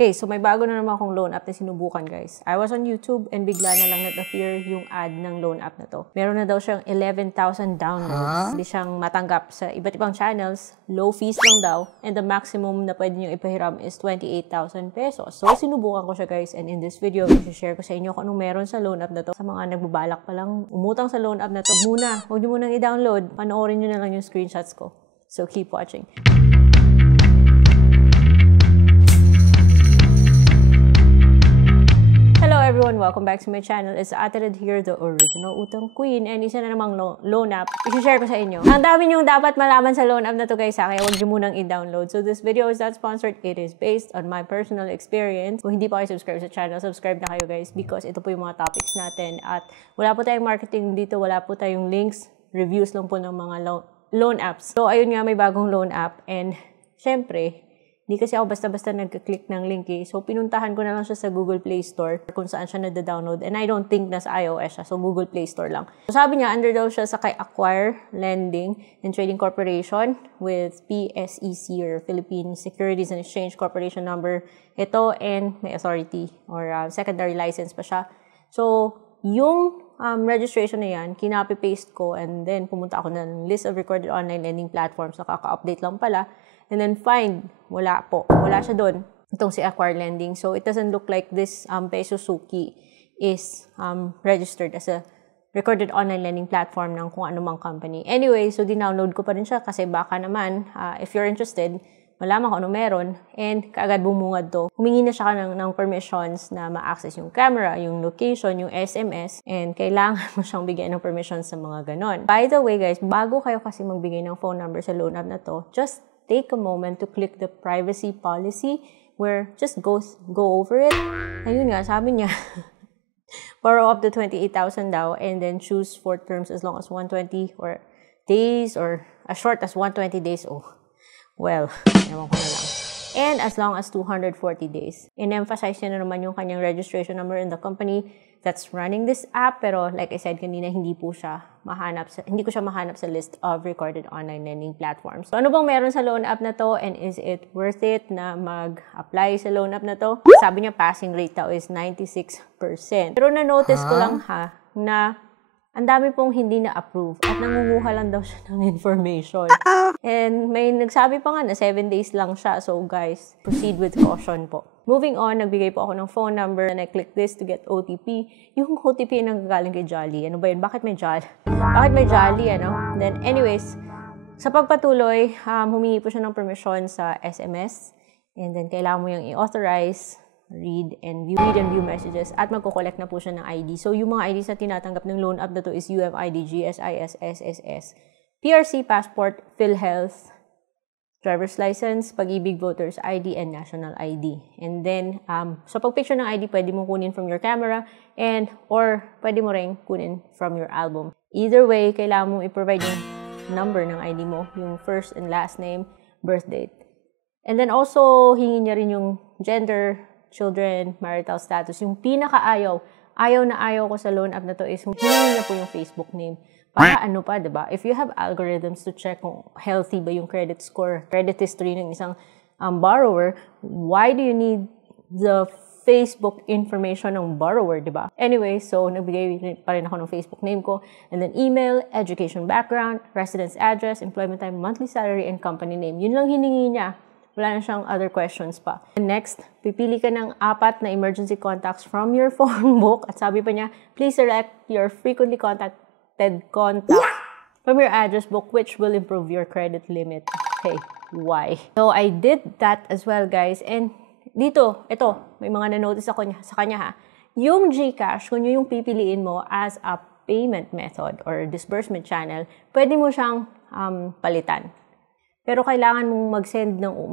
Okay, so may bago na naman akong loan app na sinubukan, guys. I was on YouTube and bigla na lang nag-appear yung ad ng loan app na to. Meron na daw siyang 11,000 downloads. Hindi siyang matanggap sa iba't ibang channels. Low fees lang daw. And the maximum na pwede nyo ipahiram is 28,000 pesos. So, sinubukan ko siya, guys. And in this video, i-share ko sa inyo kung anong meron sa loan app na to. Sa mga nagbabalak pa lang umutang sa loan app na to, huwag nyo munang i-download. Panoorin nyo na lang yung screenshots ko. So, keep watching. Everyone, welcome back to my channel. It's Ate Red here, the original Utang Queen, and isa na namang loan app i-share ko sa inyo. Ang dami niyong dapat malaman sa loan app na to, guys, kaya huwag niyo munang i-download. So this video is not sponsored. It is based on my personal experience. Kung hindi pa kayo subscribe sa channel, subscribe na kayo, guys, because ito po yung mga topics natin. At wala po tayong marketing dito, wala po tayong links, reviews lang po ng mga loan apps. So ayun nga, may bagong loan app, and syempre, hindi kasi ako basta-basta nagka-click ng link eh. So, pinuntahan ko na lang siya sa Google Play Store kung saan siya nada-download. And I don't think nasa iOS siya. So, Google Play Store lang. So, sabi niya, under daw siya sa kay Acquire Lending and Trading Corporation with PSEC or Philippine Securities and Exchange Corporation number. Ito and may authority or secondary license pa siya. So, yung registration na yan, kinopy-paste ko and then pumunta ako ng list of recorded online lending platforms. Nakaka-update lang pala. And then find, wala po. Wala siya doon. Itong si Acquire Lending. So, it doesn't look like this Peso Suki is registered as a recorded online lending platform ng kung anumang company. Anyway, so dinownload ko pa rin siya kasi baka naman, if you're interested, malaman ko ano meron and kaagad bumungad to. Humingi na siya ng permissions na ma-access yung camera, yung location, yung SMS, and kailangan mo siyang bigyan ng permissions sa mga ganon. By the way, guys, bago kayo kasi magbigay ng phone number sa loan app na to, just take a moment to click the privacy policy where just go over it. Ayun nga, sabi niya, borrow up to 28,000 daw and then choose for terms as long as 120 or days or as short as 120 days. Oh, well, ewan ko na lang. And as long as 240 days. In-emphasize niya na naman yung kanyang registration number in the company that's running this app. Pero like I said kanina, hindi ko siya mahanap sa list of recorded online lending platforms. So ano bang meron sa loan app na to and is it worth it na mag-apply sa loan app na to? Sabi niya passing rate daw is 96%. Pero na-notice ko lang na ang dami pong hindi na-approve at nangunguha lang daw siya ng information. And may nagsabi pa nga na 7 days lang siya. So guys, proceed with caution po. Moving on, nagbigay po ako ng phone number and I click this to get OTP. Yung OTP yung nanggagaling kay Jolly. Ano ba yun? Bakit may Jolly? Bakit may Jolly, ano? Then anyways, sa pagpatuloy, humingi po siya ng permission sa SMS. And then kailangan mo yung i-authorize, read and view messages at magko-collect na po siya ng ID. So, yung mga IDs na tinatanggap ng loan app na to is UMID, GSIS, SSS, PRC, Passport, PhilHealth, driver's license, Pag-ibig, Voters ID, and National ID. And then, sa pag-picture ng ID, pwede mo kunin from your camera or pwede mo rin kunin from your album. Either way, kailangan mong i-provide yung number ng ID mo, yung first and last name, birth date. And then also, hingin niya rin yung gender, children, marital status. Yung pinaka-ayaw na ayaw ko sa loan app na to is hingin niya po yung Facebook name. Para ano pa, diba? If you have algorithms to check kung healthy ba yung credit score, credit history ng isang borrower, why do you need the Facebook information ng borrower, diba? Anyway, so nagbigay pa rin ako ng Facebook name ko. And then email, education background, residence address, employment time, monthly salary, and company name. Yun lang hiningi niya. Wala na siyang other questions pa. And next, pipili ka ng 4 na emergency contacts from your phone book. At sabi pa niya, please select your frequently contacted contact from your address book which will improve your credit limit. Okay, why? So, I did that as well, guys. And dito, ito, may mga na-notice ako sa kanya ha. Yung GCash, kung yun yung pipiliin mo as a payment method or disbursement channel, pwede mo siyang palitan. Pero kailangan mong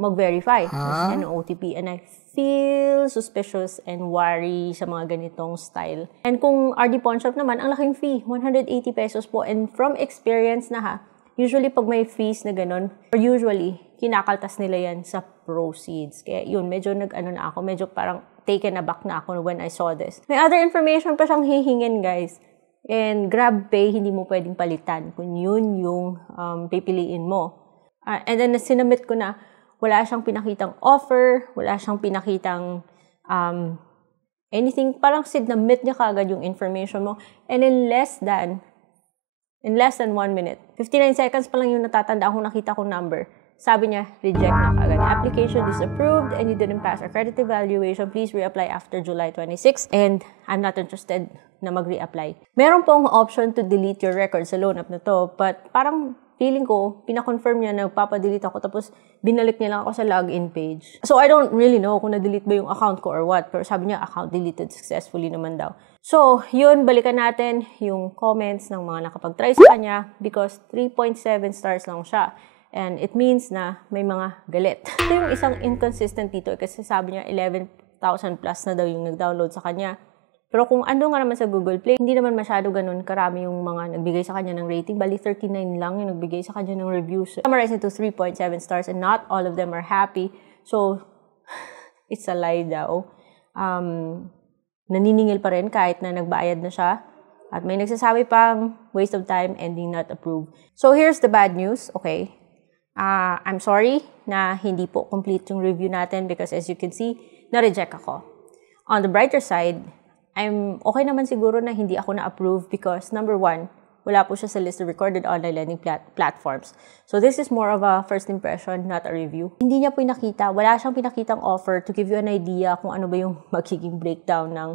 mag-verify ng OTP. And I feel suspicious and worry sa mga ganitong style. And kung RD Pawn Shop naman, ang laking fee, 180 pesos po. And from experience na ha, usually pag may fees na ganun, or usually, kinakaltas nila yan sa proceeds. Kaya yun, medyo medyo parang taken aback na ako when I saw this. May other information pa siyang hihingin, guys. And GrabPay, hindi mo pwedeng palitan kung yun yung pipiliin mo. And then, sinamit ko na, Wala siyang pinakitang offer, wala siyang pinakitang anything. Parang sinabit niya kaagad yung information mo. And in less than 1 minute, 59 seconds pa lang yung natatandaan kung nakita kong number. Sabi niya, reject na kaagad. Application is approved and you didn't pass our credit evaluation. Please reapply after July 26. And I'm not interested na mag-reapply. Meron pong option to delete your record sa loan app na to. But parang feeling ko, pinakonfirm niya na papadelete ako. Tapos binalik niya lang ako sa login page. So I don't really know kung na-delete ba yung account ko or what. Pero sabi niya, account deleted successfully naman daw. So, yun, balikan natin yung comments ng mga nakapag-try sa kanya because 3.7 stars lang siya. And it means na may mga galit. Ito yung isang inconsistent dito kasi sabi niya 11,000 plus na daw yung nag-download sa kanya. Pero kung ando nga naman sa Google Play, hindi naman masyado ganun karami yung mga nagbigay sa kanya ng rating. Bali, 39 lang yung nagbigay sa kanya ng reviews. Summarize into 3.7 stars and not all of them are happy. So, it's a lie daw. Naniningil pa rin kahit na nagbayad na siya. At may nagsasabi pang waste of time, ending not approved. So, here's the bad news. Okay. I'm sorry na hindi po complete yung review natin because as you can see, na-reject ako. On the brighter side, I'm okay naman siguro na hindi ako na-approve because number one, wala po siya sa list of recorded online lending platforms. So this is more of a first impression, not a review. Hindi niya po pinakita, wala siyang pinakitang offer to give you an idea kung ano ba yung magiging breakdown ng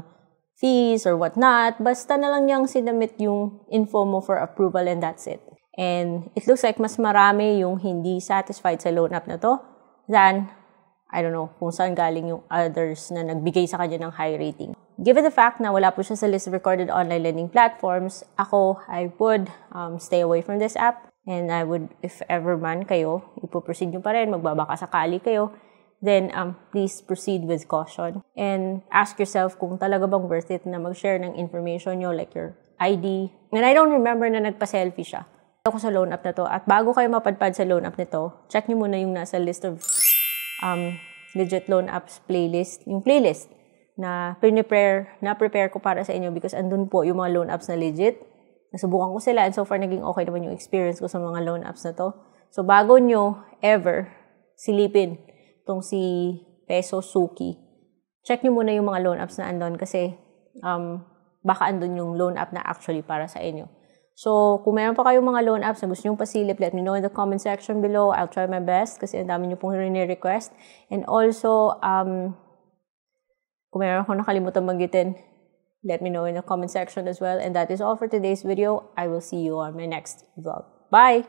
fees or whatnot. Basta na lang niyang sinamit yung info mo for approval and that's it. And it looks like mas marami yung hindi satisfied sa loan app na to than, I don't know, kung saan galing yung others na nagbigay sa kanya ng high rating. Given the fact na wala po siya sa list of recorded online lending platforms, I would stay away from this app. And I would, if ever man kayo, ipoproceed nyo pa rin, magbabaka sakali kayo, then please proceed with caution. And ask yourself kung talaga bang worth it na mag-share ng information nyo, like your ID. And I don't remember na nagpa-selfie siya ako sa loan app na to. At bago kayo mapadpad sa loan app nito, check nyo muna yung nasa list of legit loan apps playlist. Yung playlist na prepare ko para sa inyo because andun po yung mga loan apps na legit. Nasubukan ko sila and so far naging okay naman yung experience ko sa mga loan apps na to. So bago nyo ever silipin tong si Peso Suki, check nyo muna yung mga loan apps na andun kasi baka andun yung loan app na actually para sa inyo. So, kung meron pa kayong mga loan apps na gusto nyo pasilip, let me know in the comment section below. I'll try my best kasi ang dami nyo pong rini-request. And also, kung meron akong nakalimutan banggitin, let me know in the comment section as well. And that is all for today's video. I will see you on my next vlog. Bye!